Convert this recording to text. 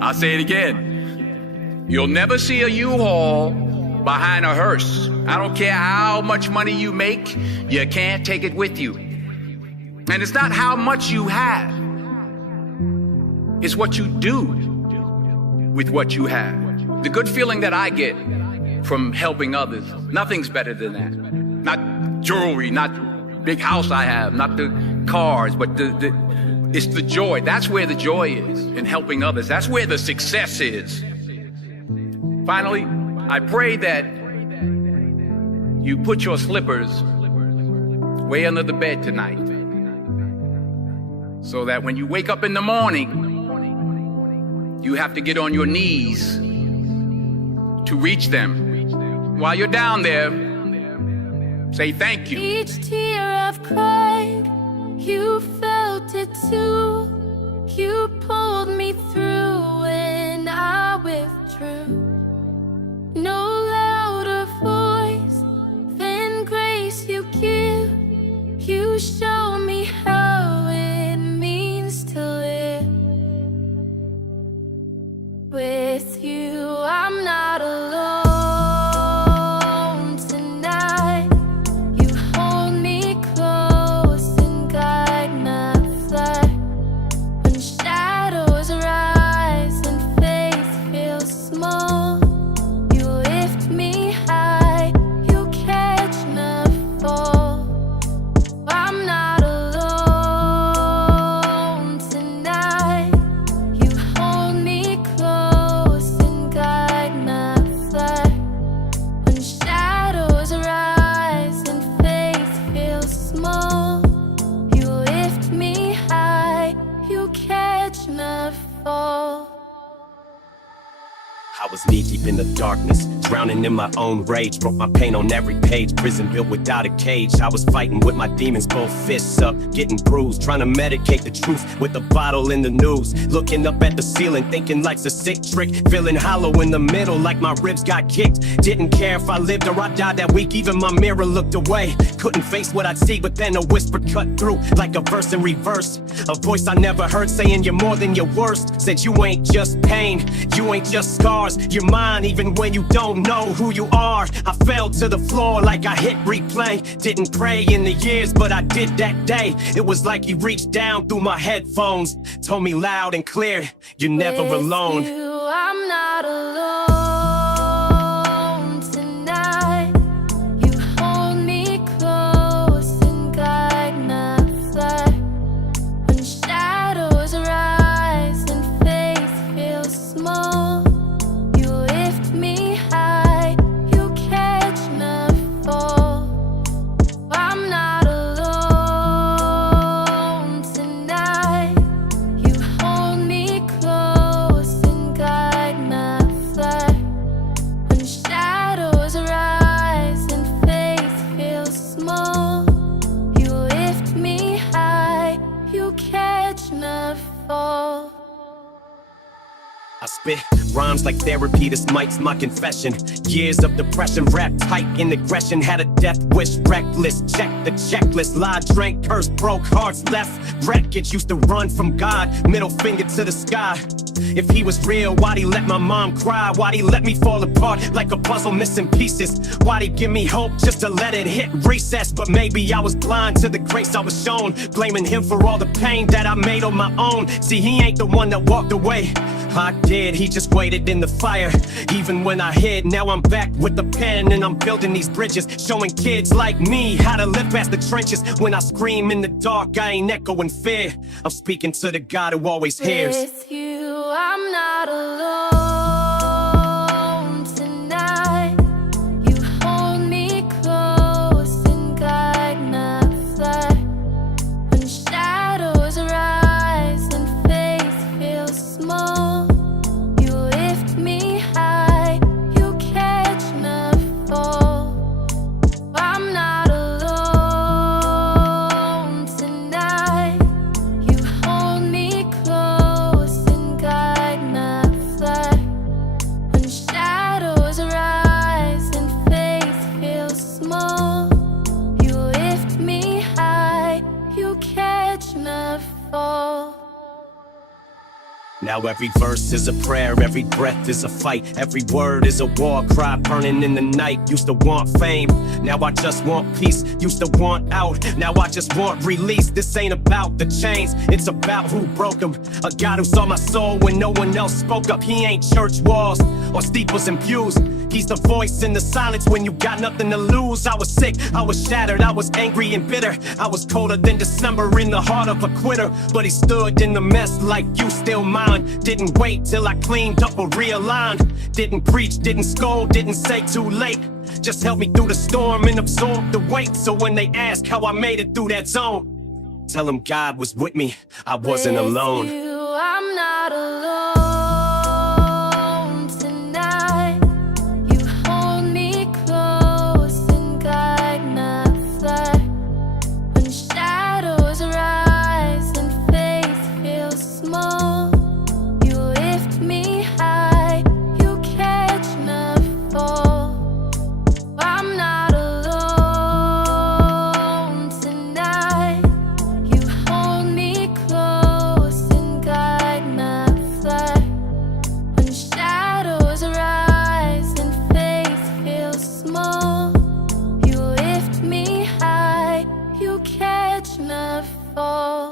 I'll say it again. You'll never see a U-Haul behind a hearse. I don't care how much money you make, you can't take it with you. And it's not how much you have, it's what you do with what you have. The good feeling that I get from helping others, nothing's better than that. Not jewelry, not big house I have, not the cars, but it's the joy. That's where the joy is, in helping others. That's where the success is. Finally, I pray that you put your slippers way under the bed tonight, so that when you wake up in the morning, you have to get on your knees to reach them. While you're down there, say thank you. Each tear I've cried, you felt it too. You pulled me through when I withdrew. No louder voice than grace you give. You show me how it means to live. With you, I'm not alone tonight. You hold me close and guide my flight. When shadows rise and faith feels small, you lift me high, you catch my fall. I'm not alone tonight. You hold me close and guide my flight. When shadows rise and faith feels small, you lift me high, you catch my fall. I was knee-deep in the darkness, drowning in my own rage. Broke my pain on every page, prison built without a cage. I was fighting with my demons, both fists up, getting bruised. Trying to medicate the truth with a bottle in the news. Looking up at the ceiling, thinking life's a sick trick. Feeling hollow in the middle, like my ribs got kicked. Didn't care if I lived or I died that week, even my mirror looked away. Couldn't face what I'd see, but then a whisper cut through, like a verse in reverse. A voice I never heard saying you're more than your worst. Said you ain't just pain, you ain't just scars. You're mine even when you don't know who you are. I fell to the floor like I hit replay. Didn't pray in the years, but I did that day. It was like he reached down through my headphones, told me loud and clear, you're never alone. With you, I'm not alone tonight. You hold me close and guide my flight. When shadows rise and faith feels small, you lift me high, you catch my fall. I'm not alone tonight. You hold me close and guide my flight. When shadows rise and faith feels small, you lift me high, you catch my fall. I spit rhymes like therapy, this mic's my confession. Years of depression, wrapped tight in aggression. Had a death wish, reckless, check the checklist. Lied, drank, cursed, broke hearts, left wreckage. Used to run from God, middle finger to the sky. If he was real, why'd he let my mom cry? Why'd he let me fall apart like a puzzle missing pieces? Why'd he give me hope just to let it hit recess? But maybe I was blind to the grace I was shown, blaming him for all the pain that I made on my own. See, he ain't the one that walked away, I did, he just waited in the fire. Even when I hid, now I'm back with the pen and I'm building these bridges, showing kids like me how to live past the trenches. When I scream in the dark, I ain't echoing fear, I'm speaking to the God who always hears. With you, I'm not alone tonight. You hold me close and guide my flight. When shadows rise and faith feels small, you lift me high, you catch my fall. I'm not alone tonight. You hold me close and guide my flight. Now every verse is a prayer, every breath is a fight, every word is a war cry burning in the night. Used to want fame, now I just want peace. Used to want out, now I just want release. This ain't about the chains, it's about who broke them. A God who saw my soul when no one else spoke up. He ain't church walls or steeples and pews. He's the voice in the silence when you got nothing to lose. I was sick, I was shattered, I was angry and bitter. I was colder than December in the heart of a quitter. But he stood in the mess like you still mine. Didn't wait till I cleaned up or realigned. Didn't preach, didn't scold, didn't say too late. Just help me through the storm and absorb the weight. So when they ask how I made it through that zone, tell them God was with me, I wasn't alone. With you, I'm not alone. Tonight you hold me close and guide my flight. When shadows rise and faith feels small, you lift me high, you catch my fall. I'm not alone tonight. You hold me close and guide my flight. When shadows rise and faith feels small, you lift me high, you catch my fall.